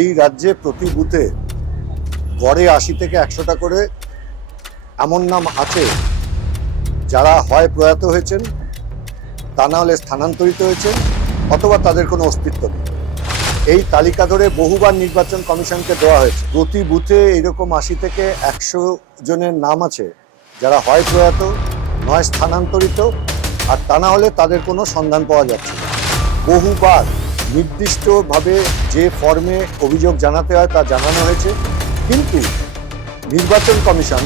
এই রাজ্যে প্রতি বুথে গড়ে আশি থেকে একশোটা করে এমন নাম আছে যারা হয় প্রয়াত হয়েছেন, তা না হলে স্থানান্তরিত হয়েছেন, অথবা তাদের কোনো অস্তিত্ব নেই। এই তালিকা ধরে বহুবার নির্বাচন কমিশনকে দেওয়া হয়েছে। প্রতি বুথে এরকম আশি থেকে একশো জনের নাম আছে, যারা হয় প্রয়াত, নয় স্থানান্তরিত, আর তা না হলে তাদের কোনো সন্ধান পাওয়া যাচ্ছে বহুবার নির্দিষ্টভাবে যে ফর্মে অভিযোগ জানাতে হয় তা জানানো হয়েছে। কিন্তু নির্বাচন কমিশন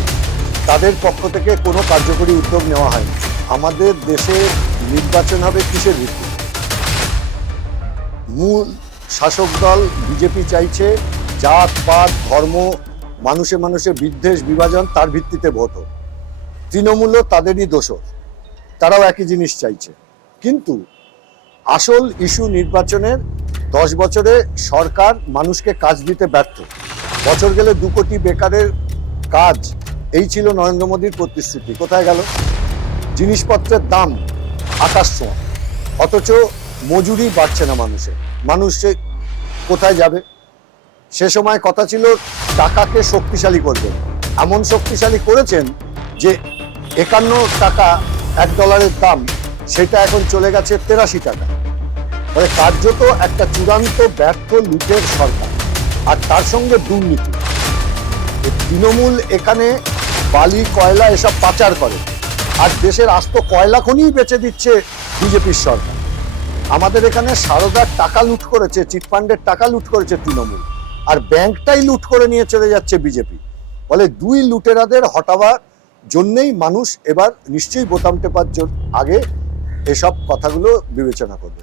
তাদের পক্ষ থেকে কোনো কার্যকরী উদ্যোগ নেওয়া হয়নি। আমাদের দেশে নির্বাচন হবে কিসের ভিত্তি মূল শাসক দল বিজেপি চাইছে জাত, পাত, ধর্ম, মানুষে মানুষে বিদ্বেষ, বিভাজন তার ভিত্তিতে ভোট হোক। তৃণমূলও তাদেরই দোষর। তারাও একই জিনিস চাইছে। কিন্তু আসল ইস্যু নির্বাচনের দশ বছরে সরকার মানুষকে কাজ দিতে ব্যর্থ। বছর গেলে দু কোটি বেকারের কাজ, এই ছিল নরেন্দ্র মোদীর প্রতিশ্রুতি। কোথায় গেল? জিনিসপত্রের দাম আকাশ ছোঁয়া। অথচ মজুরি বাড়ছে না মানুষের। মানুষ কোথায় যাবে? সে সময় কথা ছিল টাকাকে শক্তিশালী করবেন এমন শক্তিশালী করেছেন যে একান্ন টাকা এক ডলারের দাম, সেটা এখন চলে গেছে তেরাশি টাকা। মানে কার্যত একটা চূড়ান্ত ব্যর্থ লুটের সরকার। আর তার সঙ্গে দুর্নীতি। তৃণমূল এখানে বালি, কয়লা এসব পাচার করে। আর দেশের আস্ত কয়লা খনিই বেচে দিচ্ছে বিজেপির সরকার। আমাদের এখানে সারদার টাকা লুট করেছে, চিটফান্ডের টাকা লুট করেছে তৃণমূল। আর ব্যাংকটাই লুট করে নিয়ে চলে যাচ্ছে বিজেপি। ফলে দুই লুটেরাদের হটাবার জন্যেই মানুষ এবার নিশ্চয়ই বোতাম টেপার আগে এসব কথাগুলো বিবেচনা করবে।